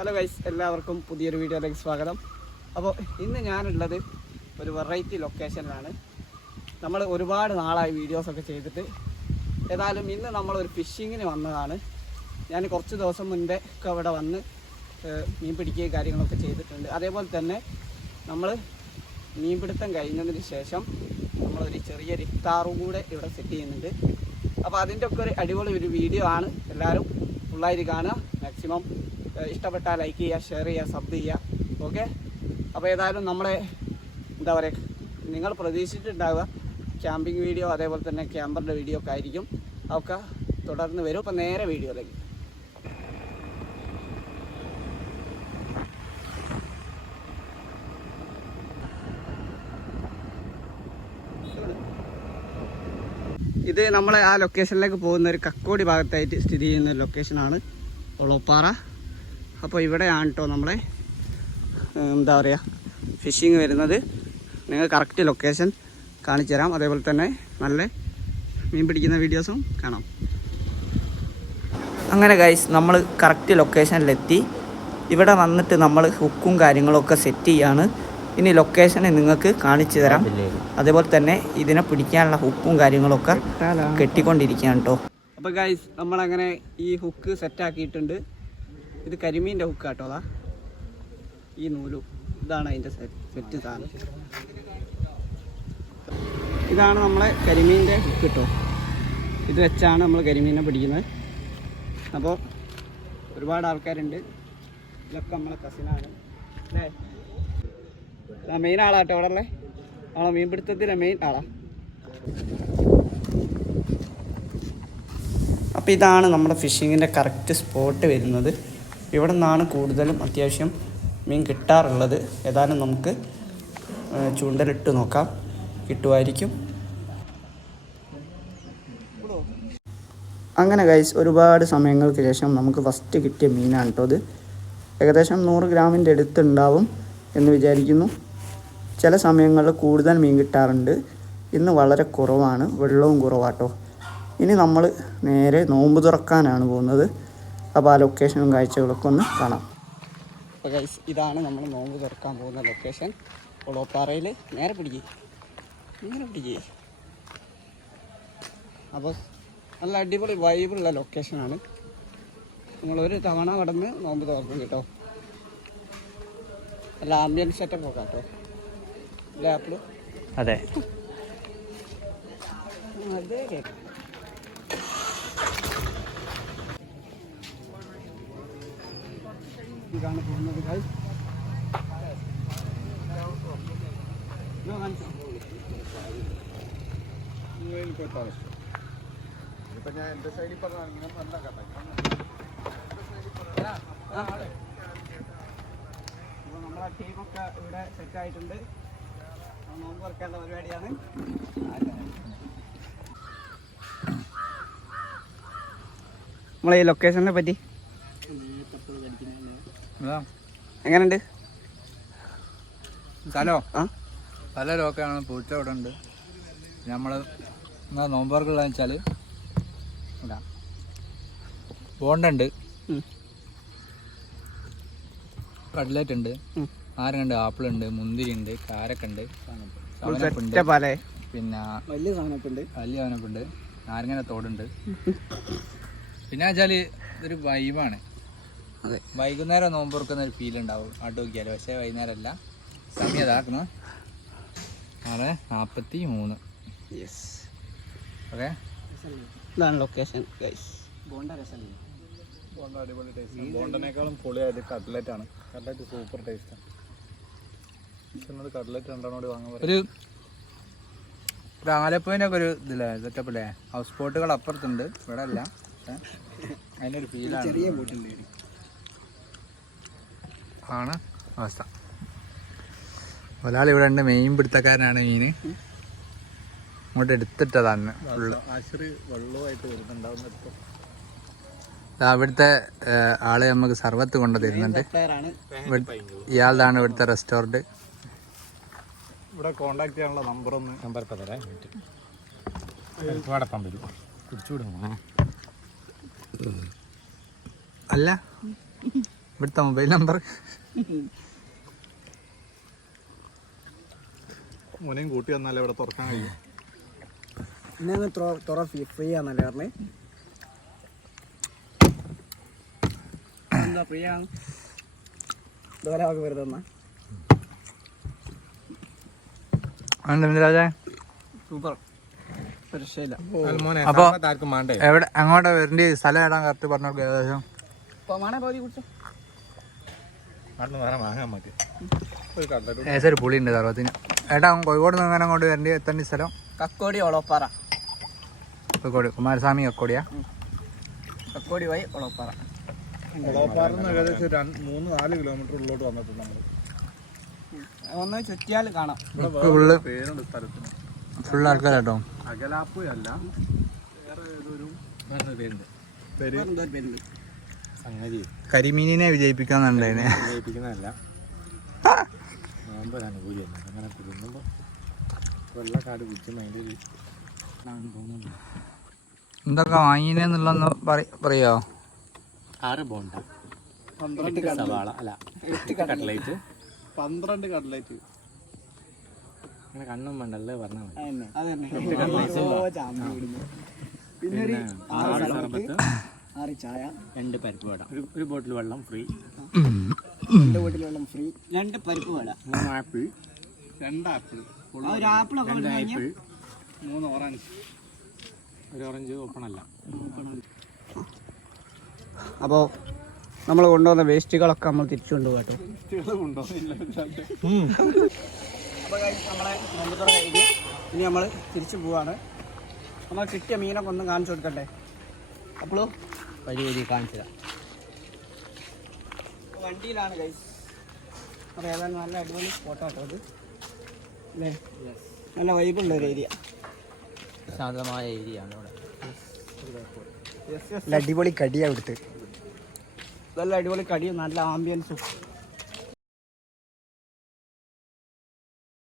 Hello guys എല്ലാവർക്കും പുതിയൊരു വീഡിയോയിലേക്ക് സ്വാഗതം. അപ്പോൾ ഇന്ന് ഞാനുള്ളത് ഒരു വെറൈറ്റി ലൊക്കേഷനിലാണ് നമ്മൾ ഒരുപാട് നാളായി വീഡിയോസൊക്കെ ചെയ്തിട്ട്. ഏതായാലും ഇന്ന് നമ്മളൊരു ഫിഷിങ്ങിന് വന്നതാണ്. ഞാൻ കുറച്ച് ദിവസം മുൻപേ ഒക്കെ അവിടെ വന്ന് മീൻ പിടിക്കുകയും കാര്യങ്ങളൊക്കെ ചെയ്തിട്ടുണ്ട്. അതേപോലെ തന്നെ നമ്മൾ മീൻപിടുത്തം കഴിഞ്ഞതിന് ശേഷം നമ്മളൊരു ചെറിയ ഇഫ്താറും കൂടെ ഇവിടെ സെറ്റ് ചെയ്യുന്നുണ്ട്. അപ്പോൾ അതിന്റെ ഒക്കെ ഒരു അടിപൊളി ഒരു വീഡിയോ ആണ്. എല്ലാവരും ഫുള്ളായിട്ട് കാണുക. മാക്സിമം ഇഷ്ടപ്പെട്ടാൽ ലൈക്ക് ചെയ്യുക ഷെയർ ചെയ്യുക സബ് ചെയ്യുക. ഓക്കെ അപ്പോൾ ഏതായാലും നമ്മളെ എന്താ പറയുക നിങ്ങൾ പ്രതീക്ഷിച്ചിട്ടുണ്ടാവുക ക്യാമ്പിംഗ് വീഡിയോ അതേപോലെ തന്നെ ക്യാമ്പറിന്റെ വീഡിയോ ഒക്കെ ആയിരിക്കും. അതൊക്കെ തുടർന്ന് വരും. അപ്പോൾ നേരെ വീഡിയോയിലേക്ക്. ഇത് നമ്മളെ ആ ലൊക്കേഷനിലേക്ക് പോകുന്ന ഒരു കക്കോടി ഭാഗത്തായിട്ട് സ്ഥിതി ചെയ്യുന്ന ലൊക്കേഷനാണ് ഒളോപ്പാറ. അപ്പോൾ ഇവിടെയാണ് കേട്ടോ നമ്മളെ എന്താ പറയുക ഫിഷിങ് വരുന്നത്. നിങ്ങൾ കറക്റ്റ് ലൊക്കേഷൻ കാണിച്ചു തരാം. അതേപോലെ തന്നെ നല്ല മീൻ പിടിക്കുന്ന വീഡിയോസും കാണാം. അങ്ങനെ ഗൈസ് നമ്മൾ കറക്റ്റ് ലൊക്കേഷനിലെത്തി ഇവിടെ വന്നിട്ട് നമ്മൾ ഹുക്കും കാര്യങ്ങളൊക്കെ സെറ്റ് ചെയ്യാണ്. ഇനി ലൊക്കേഷനെ നിങ്ങൾക്ക് കാണിച്ചു തരാം. അതേപോലെ തന്നെ ഇതിനെ പിടിക്കാനുള്ള ഹുക്കും കാര്യങ്ങളൊക്കെ കെട്ടിക്കൊണ്ടിരിക്കുകയാണ് കേട്ടോ അപ്പോൾ ഗൈസ് നമ്മളങ്ങനെ ഈ ഹുക്ക് സെറ്റ് ആക്കിയിട്ടുണ്ട്. ഇത് കരിമീന്റെ ഹുക്ക് കേട്ടോ അതാ. ഈ നൂലും. ഇതാണ് അതിന്റെ സെറ്റ് സാധനം. ഇതാണ് നമ്മളെ കരിമീന്റെ ഹുക്ക് കേട്ടോ ഇത് വെച്ചാണ് നമ്മൾ കരിമീനെ പിടിക്കുന്നത്. അപ്പോൾ ഒരുപാട് ആൾക്കാരുണ്ട്. ഇതൊക്കെ നമ്മളെ കസിനാണ് അല്ലേ? മെയിൻ ആളാട്ടോ അവിടെ അല്ലേ ആളെ മീൻപിടുത്തത്തിലെ മെയിൻ ആളാ. അപ്പോൾ ഇതാണ് നമ്മുടെ ഫിഷിങ്ങിന്റെ കറക്റ്റ് സ്പോട്ട് വരുന്നത്. ഇവിടെ നിന്നാണ് കൂടുതലും അത്യാവശ്യം മീൻ കിട്ടാറുള്ളത്. ഏതാനും നമുക്ക് ചൂണ്ടലിട്ട് നോക്കാം. കിട്ടുമായിരിക്കും. അങ്ങനെ ഗൈസ് ഒരുപാട് സമയങ്ങൾക്ക് ശേഷം നമുക്ക് ഫസ്റ്റ് കിട്ടിയ മീനാണ് കേട്ടോ അത്. ഏകദേശം നൂറ് ഗ്രാമിന്റെ അടുത്തുണ്ടാവും എന്ന് വിചാരിക്കുന്നു. ചില സമയങ്ങളിൽ കൂടുതൽ മീൻ കിട്ടാറുണ്ട്. ഇന്ന് വളരെ കുറവാണ്. വെള്ളവും കുറവാട്ടോ ഇനി നമ്മൾ നേരെ നോമ്പ് തുറക്കാനാണ് പോകുന്നത്. അപ്പോൾ ആ ലൊക്കേഷനും കാഴ്ചകളൊക്കെ ഒന്ന് കാണാം. അപ്പോൾ ഗൈസ് ഇതാണ് നമ്മൾ നോമ്പ് തുറക്കാൻ പോകുന്ന ലൊക്കേഷൻ ഒളോപ്പാറയിൽ നേരെ പിടിക്കുക ഇങ്ങനെ പിടിക്കുക അപ്പോൾ നല്ല അടിപൊളി വൈബുള്ള ലൊക്കേഷനാണ് നിങ്ങളൊരു തവണ കടന്ന് നോമ്പ് തുറക്കും കേട്ടോ. നല്ല ആംബിയൻസ് സെറ്റപ്പ് ഒക്കെ കേട്ടോ അല്ലേ അതെ. അതെ കേട്ടോ. ഇതാണ് പോകുന്നത് ഗൈസ് കാണിച്ചോ? ആ. അപ്പൊ നമ്മളെ ടീമൊക്കെ ഇവിടെ സെറ്റ് ആയിട്ടുണ്ട് അപ്പൊ നോമ്പ് തുറക്കേണ്ട പരിപാടിയാണ് നമ്മളെ ഈ ലൊക്കേഷനെ പറ്റി എങ്ങനെയുണ്ട്? സ്ഥലോ? ആ. പല ലോക്കാണ് പൂച്ച അവിടെ ഉണ്ട്. നമ്മൾ എന്നാ നോമ്പർക്കുള്ള വെച്ചാൽ ബോണ്ടുണ്ട്. കട്ലറ്റ് ഉണ്ട്. ഉം. ആരങ്ങുണ്ട് ആപ്പിൾ ഉണ്ട് മുന്തിരി ഉണ്ട് കാരക്ക ഉണ്ട്. പിന്നെ വലിയ സാധനപ്പുണ്ട്. ഉണ്ട് വലിയ സാധനപ്പുണ്ട്. നാരങ്ങന തോടുണ്ട്. പിന്നെ വെച്ചാൽ ഇതൊരു വൈബാണ് അതെ. വൈകുന്നേരം നോമ്പ് തുറക്കുന്ന ഒരു ഫീൽ ഉണ്ടാവും. ആട്ട് നോക്കിയാൽ പക്ഷേ വൈകുന്നേരം അല്ല സമയം അതാക്കണം ആറ് നാൽപ്പത്തി മൂന്ന് യെസ് ഓക്കെ? ഇതാണ് ലൊക്കേഷൻ ഗൈസ് ബോണ്ട രസമല്ലേ അടിപൊളി ടേസ്റ്റ് ബോണ്ടനേക്കാളും പൊളിയായിട്ട് കട്ട്ലറ്റ് ആണ്. കട്ട്ലറ്റ് സൂപ്പർ ടേസ്റ്റാണ് കട്ട്ലറ്റ് രണ്ടെണ്ണോട് വാങ്ങാൻ ഒരു ആലപ്പുഴ ആലപ്പുഴന്റെ ഒക്കെ ഒരു ഇതില്ലേ സെറ്റപ്പ് അല്ലേ ഹൗസ് ബോട്ടുകൾ അപ്പുറത്തുണ്ട്. ഇവിടെ അല്ല അതിനൊരു ഫീലാണ് ചെറിയ ബോട്ടുണ്ട് ആണ് അവസ്ഥ. ഒരാൾ ഇവിടെ ഉണ്ട് മെയിൻ പിടുത്തക്കാരനാണ് മീന് ഇങ്ങോട്ട് എടുത്തിട്ടതാണ് ഏഹ്, ആൾ നമുക്ക് സർവത്ത് കൊണ്ട് തരുന്നുണ്ട്. ഇയാളാണ് ഇവിടുത്തെ റെസ്റ്റോറന്റ് ഇവിടെ കോണ്ടാക്ട് ചെയ്യാനുള്ള നമ്പർ ഒന്ന്. നമ്പർ ഇപ്പം തരാം വടപ്പം വരും. കുടിച്ചുവിടുമോ അല്ല. ഇവിടുത്തെ മൊബൈൽ നമ്പർ മുനയും കൂട്ടി വന്നാലേ ഇവിടെ തുറക്കാൻ കഴിയും. ഇന്ന് തുറ ഫ്രീ ആണല്ലേ പറഞ്ഞേ? എന്താ ഫ്രീ ആണ്? ഇതുപോലെ അവർക്ക് വെറുതെ തന്നാ രാജാ? സൂപ്പർ. അപ്പൊ എവിടെ അങ്ങോട്ടാ വരേണ്ടി സ്ഥലം ഏതാ കറക്റ്റ് പറഞ്ഞു ഏകദേശം അപ്പോൾ വേണേ പകുതി കുടിച്ചോ അവിടെ വേറെ വാങ്ങാൻ മതി ഒരു കടലൂർ ഏകദേശം ഒരു പുളി ഉണ്ട് സർവത്തിന് ഏട്ടാ കോഴിക്കോട് നിന്ന് അങ്ങനെ അങ്ങോട്ട് വരേണ്ടി എത്തേണ്ട സ്ഥലം? കക്കോടി ഒളപ്പാറ. കോഴിക്കോട് കുമാരസ്വാമി കക്കോടിയാ? കക്കോടി വഴി ഒളപ്പാറ. കുളപ്പാറിന്ന് ഏകദേശം മൂന്ന് നാല് കിലോമീറ്റർ ഉള്ളോട്ട് വന്നിട്ടുണ്ട് നമ്മൾ ഒന്ന് ചുറ്റിയാൽ കാണാം. ഫുള്ള് പേരുണ്ട് സ്ഥലത്തിന്. ഫുള്ള് ആൾക്കാരാട്ടോ. അകലാപ്പ് അല്ല വേറെ ഏതൊരു പേരുണ്ട്. പേര്? പേരുണ്ട്. സംഗതി. കരിമീനിനെ വിജയിപ്പിക്കാന്നുണ്ടതിനെ വിജയിപ്പിക്കുന്നതല്ല. നോമ്പ് അനുകൂലിയല്ല അങ്ങനെ കുടുങ്ങുമ്പോൾ വെള്ളക്കാട് കുറ്റും അതിന്റെ ഒരു എന്തൊക്കെ വാങ്ങിനെന്നുള്ളൊന്ന് പറയോ ആറ് ബോണ്ട. പന്ത്രണ്ട് സവാള. അല്ല എട്ട് കട്ട്ലൈറ്റ് പന്ത്രണ്ട് കട്ട്ലൈറ്റ് അങ്ങനെ കണ്ണും വേണ്ടല്ലേ പറഞ്ഞാൽ മതി. പിന്നെ ഒരു ആറ് ചായ രണ്ട് പരിപ്പ് വട. ഒരു ഒരു ബോട്ടിൽ വെള്ളം ഫ്രീ. രണ്ട് ബോട്ടിൽ വെള്ളം ഫ്രീ. രണ്ട് പരിപ്പ് വേട. മൂന്ന് ആപ്പിൾ രണ്ട് ആപ്പിൾ. ഒരു ആപ്പിൾ രണ്ട് ആപ്പിൾ. മൂന്ന് ഓറഞ്ച്. ഒരു ഓറഞ്ച് ഓപ്പൺ അല്ല. അപ്പോ നമ്മൾ കൊണ്ടുവന്ന വേസ്റ്റുകളൊക്കെ നമ്മൾ തിരിച്ചു കൊണ്ടുപോകാം ഇനി നമ്മൾ തിരിച്ചു പോവാണ്. നമ്മൾ കിട്ടിയ മീനൊക്കെ ഒന്ന് കാണിച്ചു കൊടുക്കട്ടെ. അപ്പോഴോ വരി വരി കാണിച്ചതാ വണ്ടിയിലാണ് അപ്പോൾ ഏതായാലും നല്ല അടിപൊളി ഫോട്ടോ അത് അല്ലേ? നല്ല വൈബുള്ള ഒരു ഏരിയ ശാന്തമായ ഏരിയ ആണ് ഇവിടെ. നല്ല അടിപൊളി കടിയാണ് ഇവിടുത്തെ. നല്ല അടിപൊളി കടിയും നല്ല ആംബിയൻസും